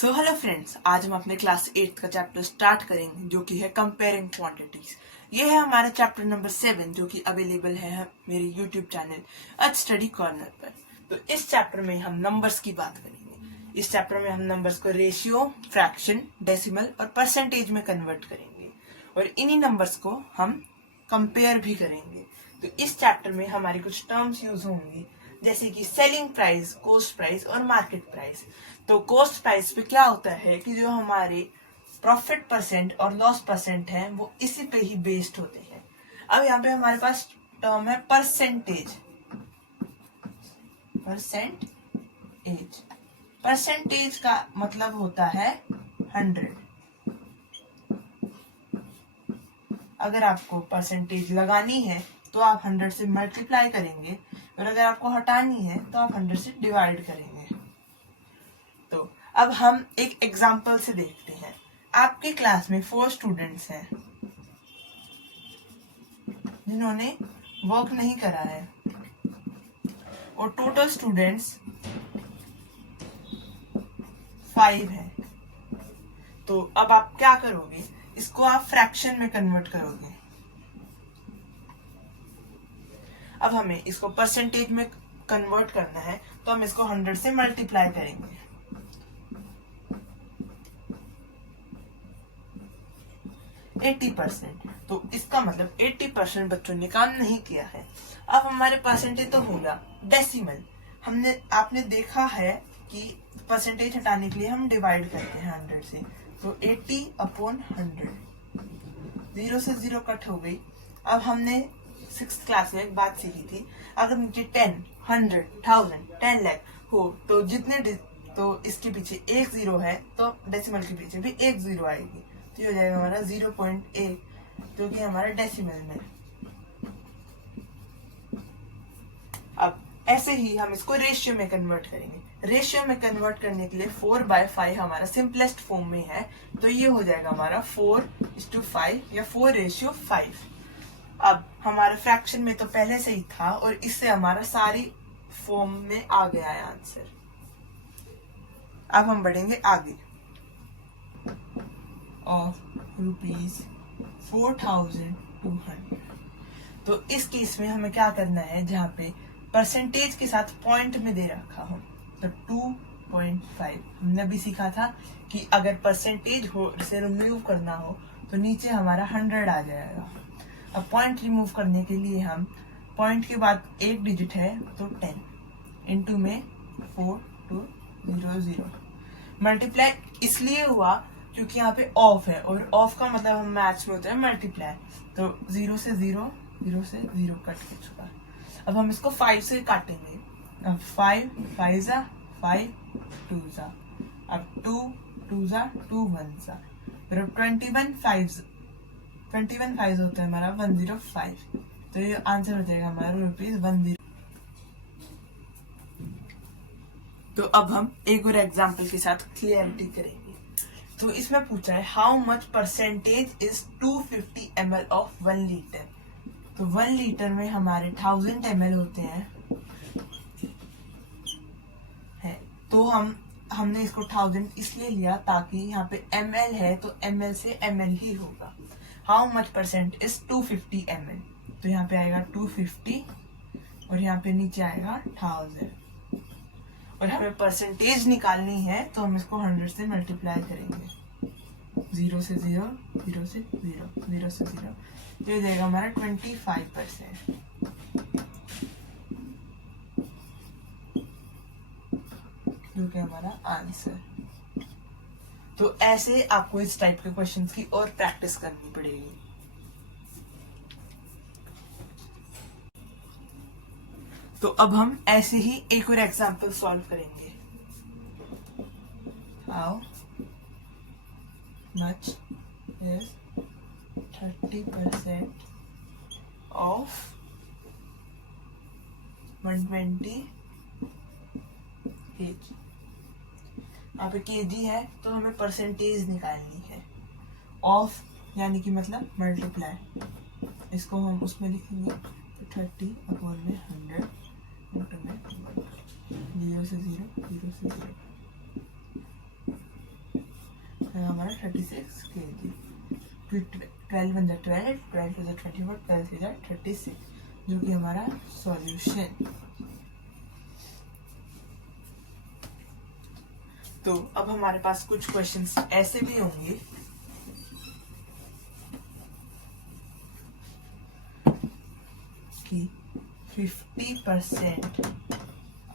So hello friends, आज हम अपने क्लास 8 का चैप्टर स्टार्ट करेंगे जो कि है कंपेयरिंग क्वांटिटीज। ये है हमारा चैप्टर नंबर 7 जो कि अवेलेबल है मेरे यूट्यूब चैनल आज स्टडी कॉर्नर पर। तो इस चैप्टर में हम नंबर्स की बात करेंगे। इस चैप्टर में हम नंबर्स को रेशियो, फ्रैक्शन, डेसिमल और परसेंटेज में कन्वर्ट करेंगे और इन्हीं नंबर्स को हम कंपेयर भी करेंगे। तो इस चैप्टर में हमारी कुछ टर्म्स यूज होंगी जैसे कि सेलिंग प्राइस, कॉस्ट प्राइस और मार्केट प्राइस। तो कॉस्ट प्राइस पे क्या होता है कि जो हमारे प्रॉफिट परसेंट और लॉस परसेंट है वो इसी पे ही बेस्ड होते हैं। अब यहाँ पे हमारे पास टर्म है परसेंटेज। परसेंटेज का मतलब होता है 100। अगर आपको परसेंटेज लगानी है तो आप 100 से मल्टीप्लाई करेंगे और अगर आपको हटानी है तो आप 100 से डिवाइड करेंगे। तो अब हम एक एग्जांपल से देखते हैं। आपकी क्लास में 4 स्टूडेंट्स हैं जिन्होंने वर्क नहीं करा है और टोटल स्टूडेंट्स 5 हैं। तो अब आप क्या करोगे, इसको आप फ्रैक्शन में कन्वर्ट करोगे। अब हमें इसको परसेंटेज में कन्वर्ट करना है तो हम इसको 100 से मल्टीप्लाई करेंगे। 80%, तो इसका मतलब 80% बच्चों ने काम नहीं किया है। अब हमारे परसेंटेज तो होगा डेसिमल। आपने देखा है कि परसेंटेज हटाने के लिए हम डिवाइड करते हैं 100 से। तो 80/100, 0 से 0 कट हो गई। अब हमने 6th क्लास में एक बात सीखी थी, अगर नीचे 10, 100, 1000, 10 लाख हो तो तो इसके पीछे एक 0 है तो डेसिमल के पीछे भी एक 0 आएगी। तो ये हो जाएगा हमारा 0.1 जो कि हमारा डेसिमल में। अब ऐसे ही हम इसको रेशियो में कन्वर्ट करेंगे। रेशियो में कन्वर्ट करने के लिए 4/5 हमारा सिंपलेस्ट फॉर्म में है, तो ये हो जाएगा हमारा 4:5 या 4:5। अब हमारा फ्रैक्शन में तो पहले से ही था और इससे हमारा सारी फॉर्म में आ गया है आंसर। अब हम बढ़ेंगे आगे। ऑफ ₹4,200। तो इस केस में हमें क्या करना है, जहाँ पे परसेंटेज के साथ पॉइंट में दे रखा हो तो 2.5। हमने भी सीखा था कि अगर परसेंटेज हो से रिमूव करना हो तो नीचे हमारा 100 आ जाएगा। अब पॉइंट रिमूव करने के लिए हम पॉइंट के बाद एक डिजिट है तो 10 इंटू में 4200। मल्टीप्लाई इसलिए हुआ क्योंकि यहाँ पे ऑफ है और ऑफ का मतलब हम मैथ्स में होता है मल्टीप्लाई। तो 0 से 0, 0 से 0 कट के चुका। अब हम इसको 5 से काटेंगे। अब 5 5 जा 5 2 जा, अब 2 2 जा 2 1 जा, फिर 21 5 होता है हमारा 105। तो ये आंसर हो जाएगा हमारा ₹10। तो अब हम एक और एग्जांपल के साथ क्लियरिटी करेंगे। तो इसमें पूछा है how much percentage is 250 ml of 1 litre. तो 1 लीटर में हमारे 1000 ml होते हैं तो हमने इसको 1000 इसलिए लिया ताकि यहाँ पे ml है तो ml से ml ही होगा। How much percent is 250 ml, तो यहाँ पे आएगा 250 और यहाँ पे नीचे आएगा 1000 और हमें परसेंटेज निकालनी है तो हम इसको 100 से मल्टीप्लाई करेंगे। 0 से 0, 0 से 0, 0 से 0, ये देगा हमारा 25%, जो कि हमारा आंसर। तो ऐसे आपको इस टाइप के क्वेश्चंस की और प्रैक्टिस करनी पड़ेगी। तो अब हम ऐसे ही एक और एग्जांपल सॉल्व करेंगे। How much is 30% of 120 kg। यहाँ पे केजी है तो हमें परसेंटेज निकालनी है। ऑफ यानी कि मतलब मल्टीप्लाई, इसको हम उसमें लिखेंगे तो 30/100 इंटू में 0 से 0, 0 से 0। है हमारा 36 kg। 12 × 12, 12 × 24, 12 × 36, जो कि हमारा सॉल्यूशन। तो अब हमारे पास कुछ क्वेश्चंस ऐसे भी होंगे कि 50%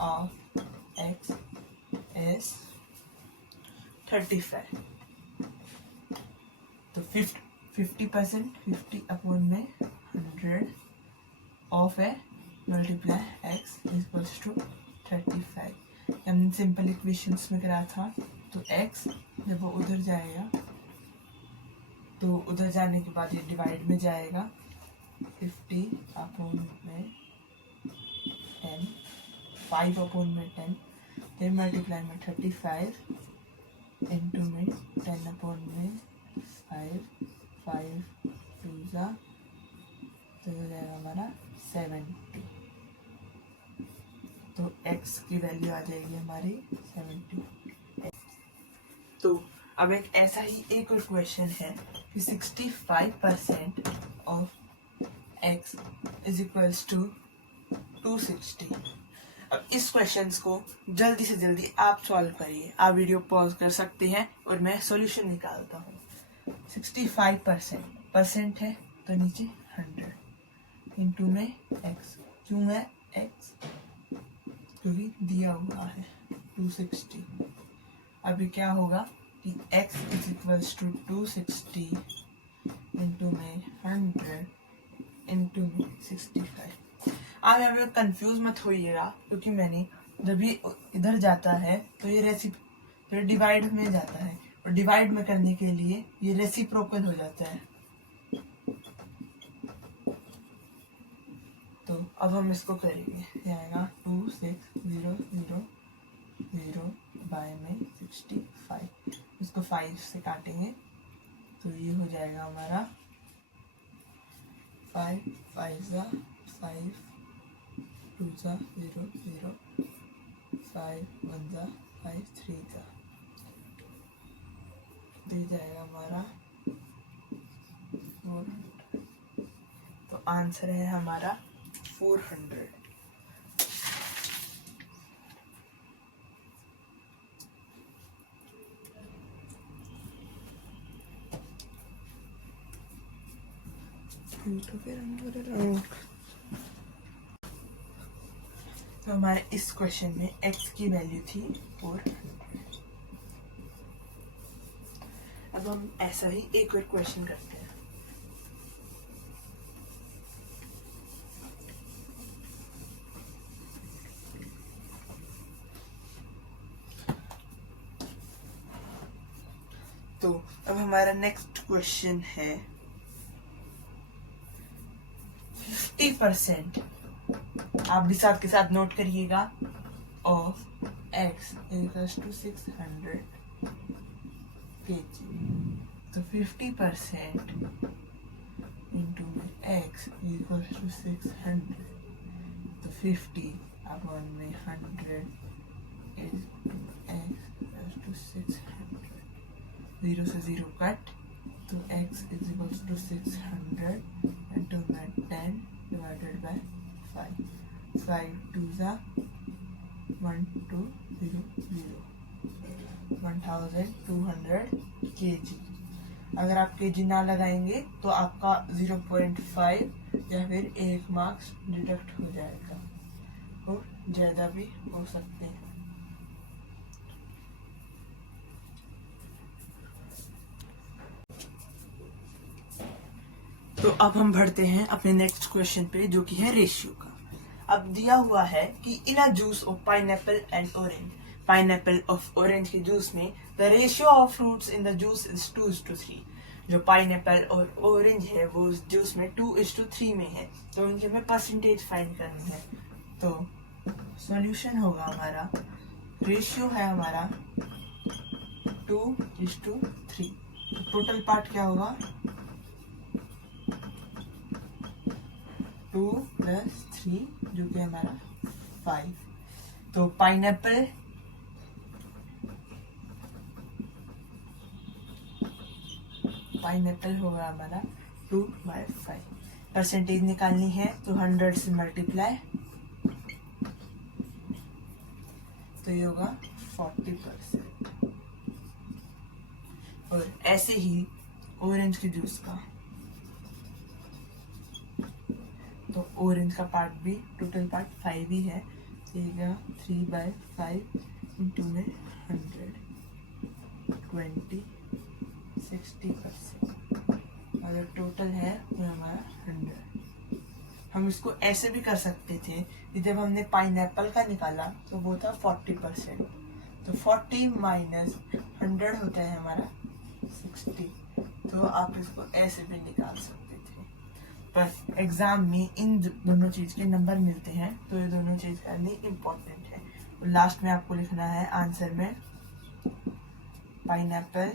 ऑफ x is 35। तो 50%, 50/100 ऑफ है, मल्टीप्लाई x इक्वल्स टू 35। हमने सिंपल इक्वेशंस में करा था। तो x जब वो उधर जाएगा तो उधर जाने के बाद ये डिवाइड में जाएगा, 50/10, 5/10, फिर मल्टीप्लाई में 35, इंटू में 10/5, 5 2 जा, तो हो जाएगा हमारा 70। तो x की वैल्यू आ जाएगी हमारी 70। तो अब ऐसा ही एक और क्वेश्चन है कि 65% of x is equals to 260। अब इस क्वेश्चंस को जल्दी से जल्दी आप सॉल्व करिए। आप वीडियो पॉज कर सकते हैं और मैं सॉल्यूशन निकालता हूँ। 65% परसेंट है तो नीचे 100 इंटू में x, क्यों है x क्योंकि दिया हुआ है 260। अभी क्या होगा कि x is equals to 260 into में 100 इंटू में 65। आप यहाँ पे कंफ्यूज मत होइएगा, क्योंकि मैंने जब ये इधर जाता है तो ये फिर डिवाइड में जाता है, और डिवाइड में करने के लिए ये रेसिप्रोकल हो जाता है। तो अब हम इसको करेंगे, ये आएगा 2600 बाय में 65। इसको 5 से काटेंगे तो ये हो जाएगा हमारा 5 5 जा 5, 2 जा 0 0, 5 1 जा 5, 3 जा, दे जाएगा हमारा 400। तो आंसर है हमारा 400। तो हमारे इस क्वेश्चन में x की वैल्यू थी 400। अब हम ऐसा ही एक और क्वेश्चन करते हैं। तो अब हमारा नेक्स्ट क्वेश्चन है 50%, आप भी साथ के साथ नोट करिएगा, of x equals to 600 kg। तो 50% इंटू में x इक्वल्स टू 600, तो 50/100 इज x इक्वल्स टू 600। 0 से 0 कट, तो x is equals to 600 into में 10 डिवाइडेड बाय 5, 5 2 जा 1 2 0 0, 1200 kg। अगर आप kg ना लगाएंगे तो आपका 0.5 या फिर 1 मार्क्स डिडक्ट हो जाएगा, और ज़्यादा भी हो सकते हैं। तो अब हम बढ़ते हैं अपने नेक्स्ट क्वेश्चन पे, जो कि है रेशियो का। अब दिया हुआ है कि in a juice of pineapple and orange, pineapple of orange के जूस में the ratio of fruits in the juice is 2:3। जो पाइनएप्पल और ऑरेंज है वो उस जूस में 2:3 में है, तो उनके में परसेंटेज फाइंड करनी है। तो सॉल्यूशन होगा हमारा, रेशियो है हमारा 2:3। तो टोटल पार्ट क्या होगा, 2 + 3 जो कि हमारा 5। तो पाइनएप्पल पाइनएप्पल होगा हमारा 2/5। परसेंटेज निकालनी है तो 100 से मल्टीप्लाई, तो ये होगा 40%। और ऐसे ही ऑरेंज के जूस का, तो ऑरेंज का पार्ट भी टोटल पार्ट 5 ही है, तो 3/5 इंटू में 100, 20, 60%, और जो टोटल है वो हमारा 100। हम इसको ऐसे भी कर सकते थे कि जब हमने पाइनएप्पल का निकाला तो वो था 40%, तो 40 माइनस 100 होता है हमारा 60। तो आप इसको ऐसे भी निकाल सकते थे, पर एग्जाम में इन दोनों चीज के नंबर मिलते हैं, तो ये दोनों चीज करनी इम्पोर्टेंट है। और लास्ट में आपको लिखना है आंसर में पाइनएप्पल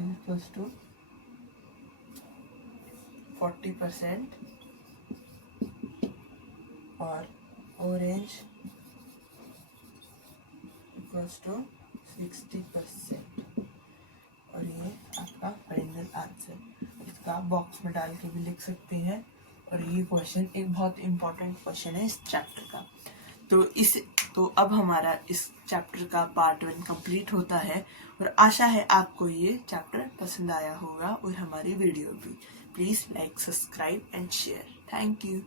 इक्वल्स टू 40% और ऑरेंज इक्वल्स टू 60%। और ये आपका फाइनल आंसर, इसका बॉक्स में डाल के भी लिख सकते हैं। और ये क्वेश्चन एक बहुत इम्पोर्टेंट क्वेश्चन है इस चैप्टर का। तो अब हमारा इस चैप्टर का पार्ट 1 कंप्लीट होता है, और आशा है आपको ये चैप्टर पसंद आया होगा और हमारी वीडियो भी। Please like, subscribe and share. Thank you.